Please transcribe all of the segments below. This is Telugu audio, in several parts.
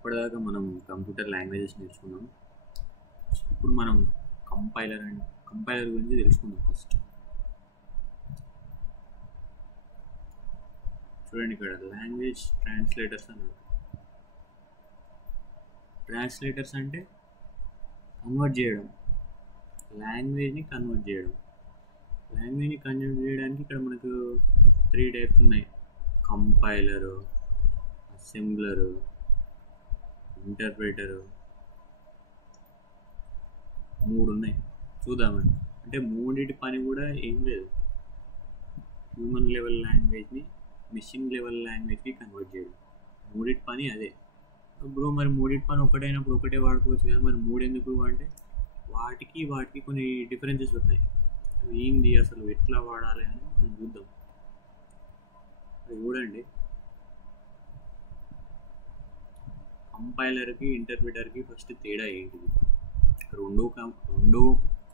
ఇప్పటిదాకా మనం కంప్యూటర్ లాంగ్వేజెస్ నేర్చుకున్నాం. ఇప్పుడు మనం కంపైలర్ గురించి తెలుసుకుందాం. ఫస్ట్ చూడండి, ఇక్కడ లాంగ్వేజ్ ట్రాన్స్లేటర్స్ అన్నాడు. ట్రాన్స్లేటర్స్ అంటే కన్వర్ట్ చేయడం, లాంగ్వేజ్ని కన్వర్ట్ చేయడం. లాంగ్వేజ్ని కన్వర్ట్ చేయడానికి ఇక్కడ మనకు 3 టైప్స్ ఉన్నాయి: కంపైలరు, అసెంబ్లరు, ఇంటర్ప్రిటరు. 3 ఉన్నాయి. చూద్దామండి. అంటే మూడింటి పని కూడా ఏం లేదు, హ్యూమన్ లెవెల్ లాంగ్వేజ్ని మిషన్ లెవెల్ లాంగ్వేజ్కి కన్వర్ట్ చేయడం. మూడింటి పని అదే. బ్రో, మరి మూడింటి పని ఒకటైనప్పుడు ఒకటే వాడుకోవచ్చు కదా, మరి 3 ఎందుకు అంటే వాటికి కొన్ని డిఫరెన్సెస్ ఉన్నాయి. అవి ఏంది, అసలు ఎట్లా వాడాలి అని మనం చూద్దాం. అది చూడండి, కంపైలర్కి ఇంటర్ప్రిటర్కి ఫస్ట్ తేడా ఏంటిది? రెండు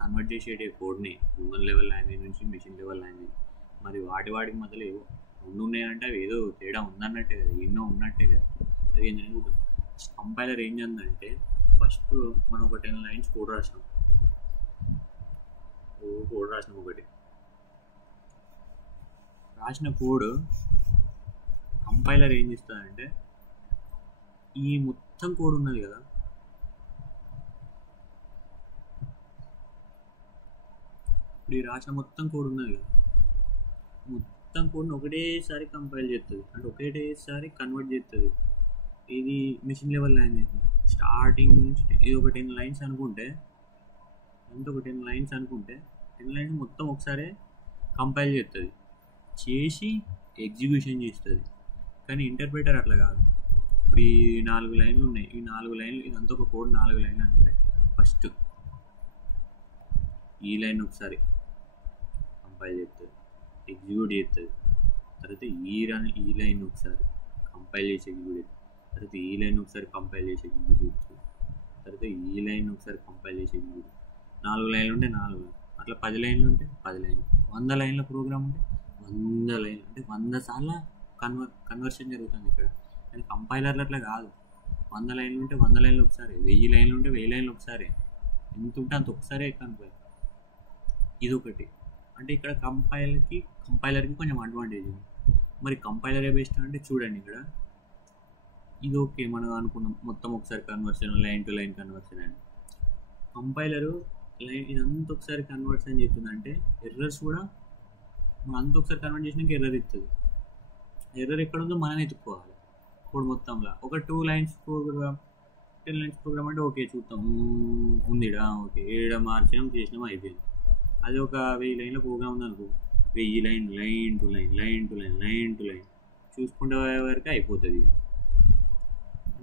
కన్వర్ట్ చేసేటి కోడ్ని హ్యూమన్ లెవెల్ లాంగ్వేజ్ నుంచి మిషన్ లెవెల్ లాంగ్వేజ్. మరి వాటికి మధ్యలో ఏవో 2 ఉన్నాయంటే అవి ఏదో తేడా ఉందన్నట్టే కదా, ఎన్నో ఉన్నట్టే కదా. అది ఏంటంటే చూద్దాం. కంపైలర్ ఏం చేద్దంటే, ఫస్ట్ మనం ఒక 10 లైన్స్ కోడ్ రాసినాం. ఒకటి రాసిన కోడ్ కంపైలర్ ఏం చేస్తుందంటే, ఈ మొత్తం కోడ్ ఉన్నది కదా, ఇప్పుడు ఈ రాసిన మొత్తం కోడ్ ఉన్నది కదా, మొత్తం కోడ్ని ఒకటేసారి కంపైల్ చేస్తుంది, అంటే ఒకటేసారి కన్వర్ట్ చేస్తుంది. ఇది మిషన్ లెవెల్ లాంగ్వేజ్. స్టార్టింగ్ నుంచి ఇది ఒక 10 లైన్స్ అనుకుంటే, ఒక 10 లైన్స్ అనుకుంటే 10 లైన్స్ మొత్తం ఒకసారి కంపైల్ చేస్తుంది, చేసి ఎగ్జిక్యూషన్ చేస్తుంది. కానీ ఇంటర్ప్రిటర్ అట్లా కాదు. ఇప్పుడు ఈ 4 లైన్లు ఉన్నాయి, ఈ 4 లైన్లు ఇదంతా ఒక కోడ్ 4 లైన్లు అనుకుంటే, ఫస్ట్ ఈ లైన్ ఒకసారి కంపైల్ చేస్తుంది, ఎగ్జిక్యూట్ చేస్తుంది. తర్వాత ఈ లైన్ ఒకసారి కంపైల్ చేసి ఎగ్జిక్యూట్ చేస్తుంది. తర్వాత ఈ లైన్ ఒకసారి కంపైల్ చేసి ఎగ్జిక్యూట్ చేస్తుంది. తర్వాత ఈ లైన్ ఒకసారి కంపైల్ చేసి ఎగ్జిక్యూట్. 4 లైన్లు ఉంటే 4, అట్లా 10 లైన్లు ఉంటే 10 లైన్లు, 100 లైన్ల ప్రోగ్రామ్ ఉంటే 100 లైన్లు, అంటే 100 సార్లు కన్వర్షన్ జరుగుతుంది ఇక్కడ. కానీ కంపైలర్లు అట్లా కాదు. 100 లైన్లు ఉంటే 100 లైన్లు ఒకసారి, 1000 లైన్లు ఉంటే 1000 లైన్లు ఒకసారి, ఎంత ఉంటే అంత ఒకసారి కంపైల్. ఇదొకటి. అంటే ఇక్కడ కంపైలర్కి కొంచెం అడ్వాంటేజ్ ఉంది. మరి కంపైలరే బెస్ట్ అంటే చూడండి, ఇక్కడ ఇది ఓకే, మనం అనుకున్నాం మొత్తం ఒకసారి conversion, line to line conversion అని. కంపైలరు ఇదంతా ఒకసారి కన్వర్షన్ చేస్తుందంటే ఎర్రర్స్ కూడా మనం అంతా ఒకసారి కన్వర్ట్ చేసినాక ఎర్రర్ ఇస్తుంది. ఎర్రర్ ఎక్కడ ఉందో మనం ఎత్తుక్కోవాలి కోడ్ మొత్తంలో. ఒక 2 లైన్స్ ప్రోగ్రామ్, 10 లైన్స్ ప్రోగ్రామ్ అంటే ఓకే చూద్దాం, ఉందిడా, ఓకే ఏడ మార్చడం చేసినాం అయిపోయింది. అది ఒక 1000 లైన్ల ప్రోగ్రామ్ ఉందనుకో, 1000 లైన్, లైన్ టు లైన్ చూసుకుంటే వరకు అయిపోతుంది.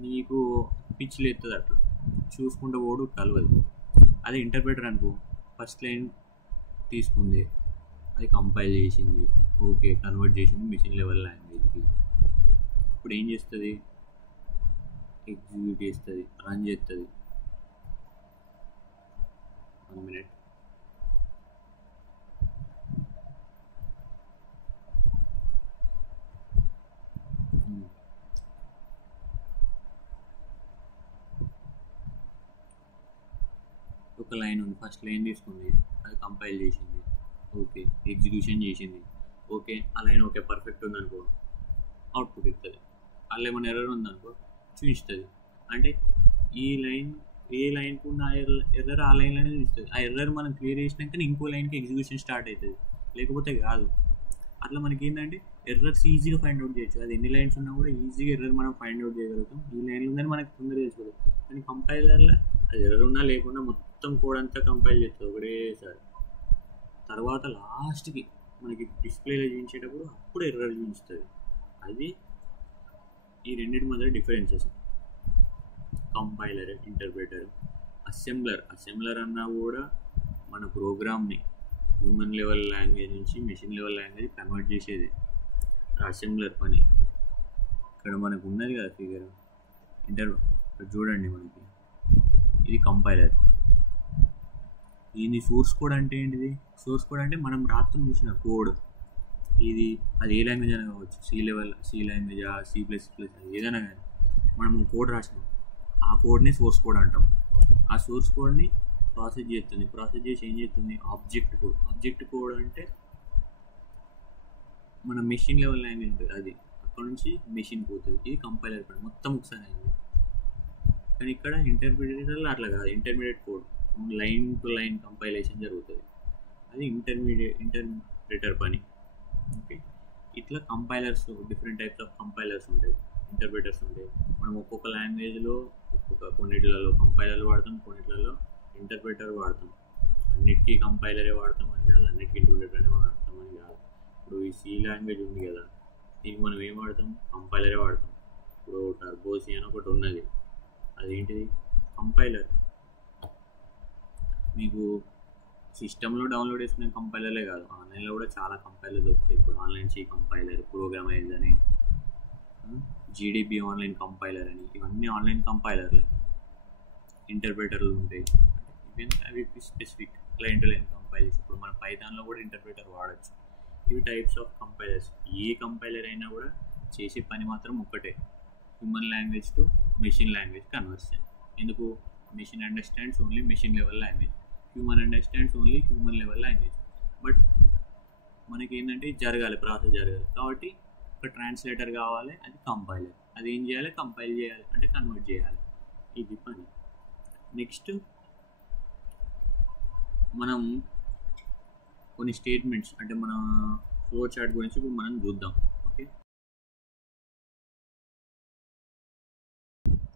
నీకు పిచ్చిలు ఎత్తుంది, అట్లా చూసుకుంటే ఓడు కలవదు. అదే ఇంటర్ప్రిటర్ అనుకో, ఫస్ట్ లైన్ తీసుకుంది, అది కంపైల్ చేసింది, ఓకే కన్వర్ట్ చేసింది మిషన్ లెవెల్ లాంగ్వేజ్కి. ఇప్పుడు ఏం చేస్తుంది? ఎగ్జిక్యూట్ చేస్తుంది, రన్ చేస్తుంది. 1 మినిట్. ఒక లైన్ ఉంది, ఫస్ట్ లైన్ తీసుకుంది, అది కంపైల్ చేసింది, ఓకే ఎగ్జిక్యూషన్ చేసింది, ఓకే ఆ లైన్ ఓకే పర్ఫెక్ట్ ఉందనుకో అవుట్పుట్ ఇస్తుంది. అలా ఏమైనా ఎర్రర్ ఉందనుకో చూపిస్తుంది. అంటే ఈ లైన్ ఏ లైన్కి ఉన్న ఎర్రర్ ఆ లైన్ అనేది చూపిస్తుంది. ఆ ఎర్రర్ మనం క్లియర్ చేసినాక ఇంకో లైన్కి ఎగ్జిక్యూషన్ స్టార్ట్ అవుతుంది, లేకపోతే కాదు. అట్లా మనకి ఏంటంటే ఎర్రర్స్ ఈజీగా ఫైండ్ అవుట్ చేయొచ్చు. అది ఎన్ని లైన్స్ ఉన్నా కూడా ఈజీగా ఎర్రర్ మనం ఫైండ్ అవుట్ చేయగలుగుతాం. ఈ లైన్లు ఉందని మనకి తొందరగా చేసుకోవాలి. కానీ కంపైలర్లో అది ఎర్రర్ ఉన్నా లేకుండా మొత్తం కోడ్ అంతా కంపైల్ చేస్తుంది ఒకటేసారి. తర్వాత లాస్ట్కి మనకి డిస్ప్లేలో చూపించేటప్పుడు అప్పుడు ఎర్రర్ చూపిస్తుంది. అది ఈ రెండింటి మధ్య డిఫరెన్సెస్. Compiler, interpreter. అసెంబ్లర్ అన్నా కూడా మన ప్రోగ్రామ్ని హ్యూమన్ లెవెల్ లాంగ్వేజ్ నుంచి మిషన్ లెవెల్ లాంగ్వేజ్ కన్వర్ట్ చేసేది అసెంబ్లర్ పని. ఇక్కడ మనకు ఉన్నది కదా ఫిగర్, ఇక్కడ చూడండి, మనకి ఇది కంపైలర్. ఇది సోర్స్ కోడ్ అంటే ఏంటిది? సోర్స్ కోడ్ అంటే మనం రాత్రం చూసిన కోడ్. ఇది అది ఏ లాంగ్వేజ్ అయినా కావచ్చు, సి లాంగ్వేజా, C++, ఏదైనా కానీ మనం కోడ్ రాసినాం, ఆ కోడ్ని సోర్స్ కోడ్ అంటాం. ఆ సోర్స్ కోడ్ని ప్రాసెస్ చేసి ఏం చేస్తుంది, ఆబ్జెక్ట్ కోడ్ అంటే మన మెషిన్ లెవెల్ లాంగ్వేజ్ ఉంటుంది, అది అక్కడ నుంచి మెషిన్ పోతుంది. ఇది కంపైలర్ కోడ్, మొత్తం ఒకసారి అయింది. కానీ ఇక్కడ ఇంటర్మీడియట్లో అట్లా కాదు, intermediate code line to line compilation జరుగుతుంది, అది ఇంటర్ప్రిటర్ పని. ఓకే, ఇట్లా compilers, different types of compilers ఉంటాయి, ఇంటర్ప్రిటర్స్ ఉంటాయి. మనం ఒక్కొక్క లాంగ్వేజ్లో కొన్నిట్లలో కంపైలర్ వాడతాం, కొన్నిట్లలో ఇంటర్ప్రిటర్ వాడతాం. అన్నిటికీ కంపైలరే వాడతామని కాదు, అన్నిటికీ ఇంటర్ప్రిటర్నే వాడతామని కాదు. ఇప్పుడు ఈ సి లాంగ్వేజ్ ఉంది కదా, దీనికి మనం ఏం వాడతాం, కంపైలరే వాడతాం. ఇప్పుడు టర్బోసి అని ఒకటి ఉన్నది, అదేంటిది కంపైలర్. మీకు సిస్టంలో డౌన్లోడ్ చేసుకునే కంపైలర్లే కాదు, ఆన్లైన్లో కూడా చాలా కంపైలర్ దొరుకుతాయి. ఇప్పుడు ఆన్లైన్ సి కంపైలర్, ప్రోగ్రామైజ్ అని, జీడీబీ ఆన్లైన్ కంపైలర్ అని, ఇవన్నీ ఆన్లైన్ కంపైలర్లే. ఇంటర్ప్రిటర్లు ఉంటాయి, అవి specific line to line compilers. ఇప్పుడు మన పైథాన్లో కూడా ఇంటర్ప్రిటర్ వాడచ్చు. ఇవి టైప్స్ ఆఫ్ కంపైలర్స్. ఏ కంపైలర్ అయినా కూడా చేసే పని మాత్రం ఒక్కటే, human language to machine language conversion. ఎందుకు, machine understands only machine level language, human understands only human level language. But మనకి ఏంటంటే జరగాలి, ప్రాసెస్ జరగాలి కాబట్టి ఒక ట్రాన్స్లేటర్ కావాలి, అది కంపైలర్. అది ఏం చేయాలి, కంపైల్ చేయాలి, అంటే కన్వర్ట్ చేయాలి, ఇది పని. నెక్స్ట్ మనం కొన్ని స్టేట్మెంట్స్, అంటే మన ఫ్లో చార్ట్ గురించి ఇప్పుడు మనం చూద్దాం. ఓకే,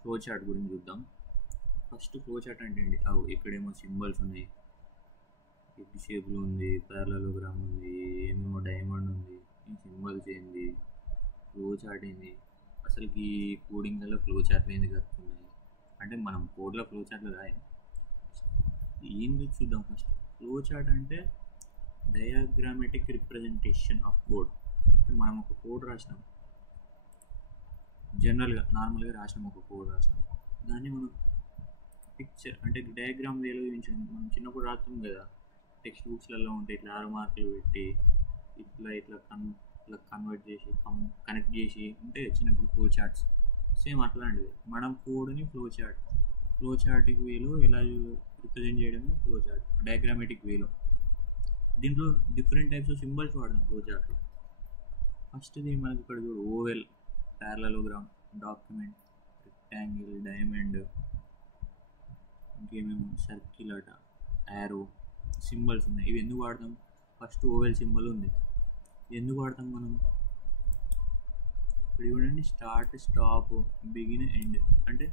ఫ్లో చార్ట్ గురించి చూద్దాం. ఫస్ట్ ఫ్లో చార్ట్ అంటే ఏంటి, ఇక్కడేమో సింబల్స్ ఉన్నాయి, ఎగ్ షేప్లో ఉంది, పారలలోగ్రామ్ ఉంది, ఏమేమో డైమండ్ ఉంది. ఈ సింబల్స్ ఏంది, ఫ్లో చార్ట్ ఏంది, అసలుకి కోడింగ్లలో ఫ్లో చార్ట్లు ఎందుకు వస్తున్నాయి అంటే మనం కోడ్లో ఫ్లో చార్ట్లు రాయం. ఏంది చూద్దాం. ఫస్ట్ ఫ్లో చార్ట్ అంటే డయాగ్రామెటిక్ రిప్రజెంటేషన్ ఆఫ్ కోడ్. అంటే మనం ఒక కోడ్ రాసినాం, జనరల్గా నార్మల్గా రాసినాం, ఒక కోడ్ రాసినాం, దాన్ని మనం పిక్చర్ అంటే డయాగ్రామ్ వేలో చూపించడం. మనం చిన్నప్పుడు రాస్తాం కదా, టెక్స్ట్ బుక్స్లలో ఉంటాయి, ఇట్లా 6 మార్కులు పెట్టి ఇట్లా కన్వర్ట్ చేసి కనెక్ట్ చేసి ఉంటే చిన్నప్పుడు ఫ్లో చార్ట్స్. సేమ్ అట్లాంటిది మనం కోడ్ని ఫ్లో చార్టిక్ వేలో ఎలా రిప్రజెంట్ చేయడమే ఫ్లో చార్ట్, డయాగ్రామెటిక్ వేలో. దీంట్లో డిఫరెంట్ టైప్స్ ఆఫ్ సింబల్స్ వాడదాం ఫ్లో చార్ట్లో. ఫస్ట్ది మనకి ఇక్కడ చూడు, oval, parallelogram, document, rectangle, diamond, ఇంకేమేమో సర్కిల్ అట, యారో సింబల్స్ ఉన్నాయి. ఇవి ఎందుకు వాడతాం, ఫస్ట్ ఓవెల్ సింబల్ ఉంది, ఎందుకు వాడతాం మనం, ఇప్పుడు చూడండి, స్టార్ట్, స్టాప్, బిగిన్, ఎండ్. అంటే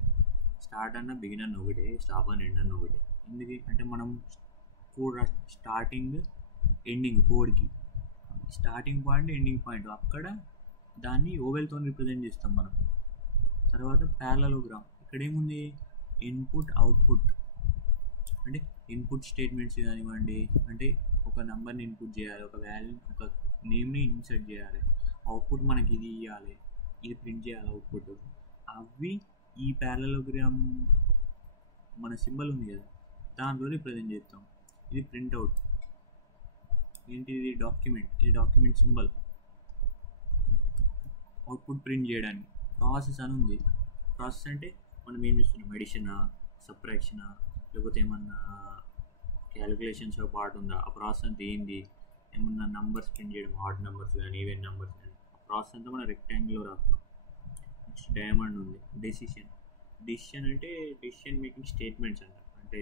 స్టార్ట్ అన్న బిగిన్ అన్న ఒకటే, స్టాప్ అన్న ఎండ్ అన్న ఒకటే. ఎందుకు అంటే మనం కోడ్ స్టార్టింగ్ ఎండింగ్, కోడ్కి స్టార్టింగ్ పాయింట్ ఎండింగ్ పాయింట్, అక్కడ దాన్ని ఓవెల్తో రిప్రజెంట్ చేస్తాం మనం. తర్వాత పారలలోగ్రామ్, ఇక్కడ ఏముంది, ఇన్పుట్ అవుట్పుట్, అంటే ఇన్పుట్ స్టేట్మెంట్స్ కానివ్వండి, అంటే ఒక నెంబర్ని ఇన్పుట్ చేయాలి, ఒక వాల్యూ, ఒక నేమ్ని ఇన్సర్ట్ చేయాలి, అవుట్పుట్ మనకి ఇది ఇవ్వాలి, ఇది ప్రింట్ చేయాలి అవుట్పుట్. అవి ఈ పారలలోగ్రామ్ మన సింబల్ ఉంది కదా, దాంట్లో రిప్రజెంట్ చేస్తాం. ఇది ప్రింట్అవుట్, ఏంటిది డాక్యుమెంట్, ఇది డాక్యుమెంట్ సింబల్, అవుట్పుట్ ప్రింట్ చేయడానికి. ప్రాసెస్ అని ఉంది, ప్రాసెస్ అంటే మనం ఏం చేస్తున్నాం, ఎడిషనా, సబ్ట్రాక్షనా, లేకపోతే ఏమన్నా క్యాలిక్యులేషన్స్ పార్ట్ ఉందా, ఆ ప్రాసెస్ అంతా ఏంది, ఏమన్నా నంబర్స్ ప్రింట్ చేయడం, ఆడ్ నెంబర్స్ కానీ ఈవెన్ నెంబర్స్ కానీ, ఆ ప్రాసెస్ అంతా మనం రెక్టాంగిల్లో రాస్తాం. నెక్స్ట్ డైమండ్ ఉంది, డెసిషన్ అంటే డెసిషన్ మేకింగ్ స్టేట్మెంట్స్ అంట. అంటే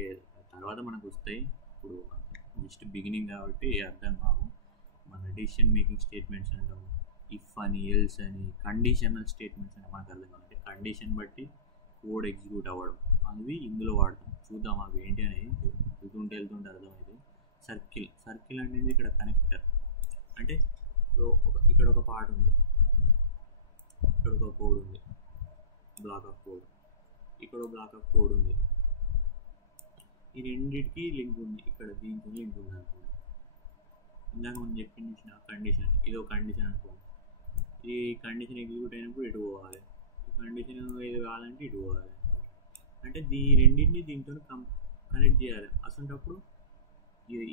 తర్వాత మనకు వస్తాయి, ఇప్పుడు జస్ట్ బిగినింగ్ కాబట్టి అర్థం కావు. మన డెసిషన్ మేకింగ్ స్టేట్మెంట్స్ అంటాము. ఇఫ్ అని, ఎల్స్ అని, కండిషనల్ స్టేట్మెంట్స్ అని మనకు అర్థం కావాలంటే కండిషన్ బట్టి కోడ్ ఎగ్జిక్యూట్ అవ్వడం, అవి ఇందులో వాడతాం. చూద్దాం అవి ఏంటి అనేది, వెళ్తుంటే అర్థమవుతుంది. సర్కిల్ అనేది ఇక్కడ కనెక్టర్, అంటే ఇక్కడ ఒక పార్ట్ ఉంది, ఇక్కడ ఒక కోడ్ ఉంది, బ్లాక్ ఆఫ్ కోడ్, ఇక్కడ ఒక బ్లాక్ ఆఫ్ కోడ్ ఉంది, ఈ రెండింటికి లింక్ ఉంది, ఇక్కడ దీంతో లింక్ ఉంది అనుకోండి. ఇందాక మనం చెప్పించిన కండిషన్, ఇది ఒక కండిషన్ అనుకోండి, ఈ కండిషన్ ఎగ్జిక్యూట్ అయినప్పుడు ఇటు పోవాలి, ఈ కండిషన్ ఇది కావాలంటే ఇటు పోవాలి అనుకోండి. అంటే రెండింటిని దీంతో కనెక్ట్ చేయాలి. అసలుటప్పుడు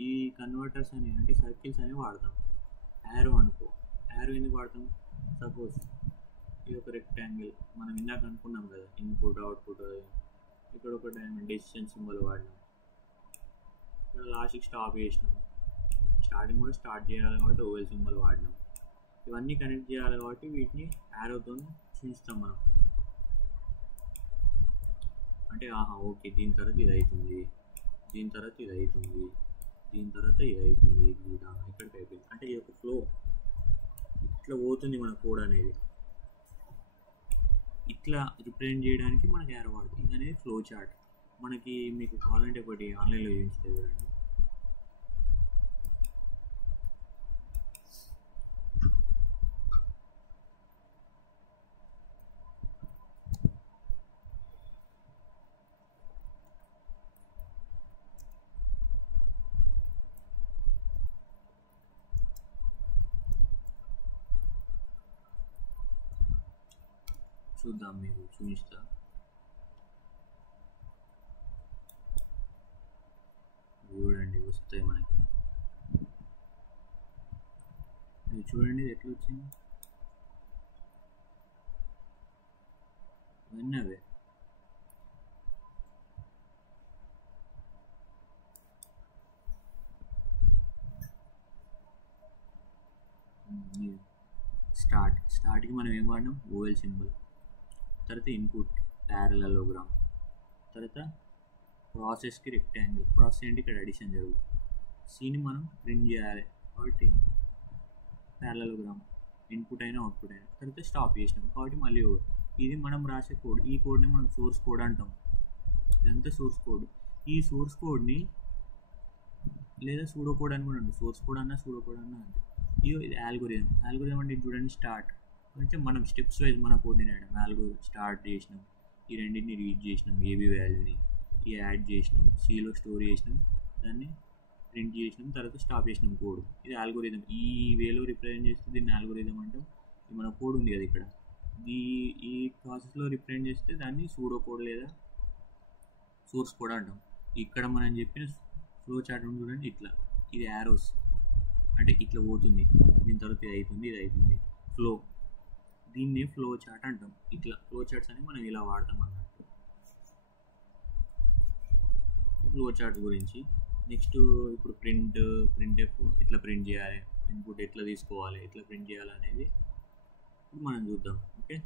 ఈ కన్వర్టర్స్ అని, అంటే సర్కిల్స్ అనేవి వాడతాం. యారో అనుకో, యారో ఎందుకు వాడతాం, సపోజ్ ఇది ఒక రెక్టాంగిల్, మనం ఇందాక అనుకున్నాం కదా, ఇన్పుట్ అవుట్పుట్ ఇక్కడ ఒక డెసిషన్ సింబల్ వాడినాం, ఇక్కడ లాస్ట్కి స్టాప్ చేసినాం, స్టార్టింగ్ కూడా స్టార్ట్ చేయాలి కాబట్టి ఓవెల్ సింబల్ వాడినాం. ఇవన్నీ కనెక్ట్ చేయాలి కాబట్టి వీటిని యారోతో చూస్తాం మనం. అంటే ఓకే దీని తర్వాత ఇది అవుతుంది, దీని తర్వాత ఇది అవుతుంది, దీని తర్వాత ఇది అవుతుంది, ఇది ఇక్కడికి అయిపోయింది. అంటే ఈ యొక్క ఫ్లో ఇట్లా పోతుంది మన కోడ్ అనేది. ఇట్లా రిప్రజెంట్ చేయడానికి మనకి యారో వాడుతుంది. ఇది అనేది ఫ్లో చార్ట్. మనకి మీకు కావాలంటే ఒకటి ఆన్లైన్లో చూపిస్తుంది చూడండి. చూద్దాం, మీకు చూపిస్తా. చూడండి వస్తాయి మనకి. ఇది చూడండి ఎట్లా వచ్చింది, ఇవన్నీ అవే. స్టార్ట్కి మనం ఏం వాడినాం, ఓవెల్ సింబల్, తర్వాత ఇన్పుట్ ప్యారలలోగ్రామ్, తర్వాత ప్రాసెస్కి రెక్టాంగిల్. ప్రాసెస్ ఏంటి, ఇక్కడ అడిషన్ జరుగుతుంది. సీని మనం ప్రింట్ చేయాలి కాబట్టి ప్యారలలోగ్రామ్, ఇన్పుట్ అయినా అవుట్పుట్ అయినా. తర్వాత స్టాప్ చేసినాం కాబట్టి మళ్ళీ ఇది మనం రాసే కోడ్. ఈ కోడ్ని మనం సోర్స్ కోడ్ అంటాం. ఇదంతా సోర్స్ కోడ్. ఈ సోర్స్ కోడ్ని లేదా సూడో కోడ్ అని కూడా ఉంటుంది. సోర్స్ కోడ్ అన్నా సూడో కోడ్ అన్నా అంటే ఇది ఆల్గోరిథం. ఆల్గోరిథం అంటే చూడండి, స్టార్ట్ అంటే మనం స్టెప్స్ వైజ్ మన కోడ్ని రాయడం. ఆల్గోరిథం స్టార్ట్ చేసినాం, ఈ రెండింటిని రీడ్ చేసినాం, ఏబీ వాల్యూని ఈ యాడ్ చేసినాం, సిలో స్టోర్ చేసినాం, దాన్ని ప్రింట్ చేసినాం, తర్వాత స్టాప్ చేసినాం కోడ్. ఇది ఆల్గోరిథం. ఈ వేలో రిప్రజెంట్ చేస్తే దీన్ని ఆల్గోరిథం అంటాం. ఇది మన కోడ్ ఉంది కదా ఇక్కడ, ఈ ప్రాసెస్లో రిప్రజెంట్ చేస్తే దాన్ని సూడో కోడ్ లేదా సోర్స్ కోడ్ అంటాం. ఇక్కడ మనం చెప్పిన ఫ్లో చార్ట్ ఉంది చూడండి, ఇట్లా ఇది యారోస్ అంటే ఇట్లా పోతుంది, దీని తర్వాత ఇది అవుతుంది, ఇది అవుతుంది, ఫ్లో. దీన్ని ఫ్లో చార్ట్ అంటాం. ఇట్లా ఫ్లో చార్ట్స్ అని మనం ఇలా వాడతాం అన్నట్టు. ఫ్లో చార్ట్ గురించి నెక్స్ట్ ఇప్పుడు ప్రింట్ఎఫ్ ఎట్లా ప్రింట్ చేయాలి, ఇన్పుట్ ఎట్లా తీసుకోవాలి, ఎట్లా ప్రింట్ చేయాలి అనేది ఇప్పుడు మనం చూద్దాం. ఓకే.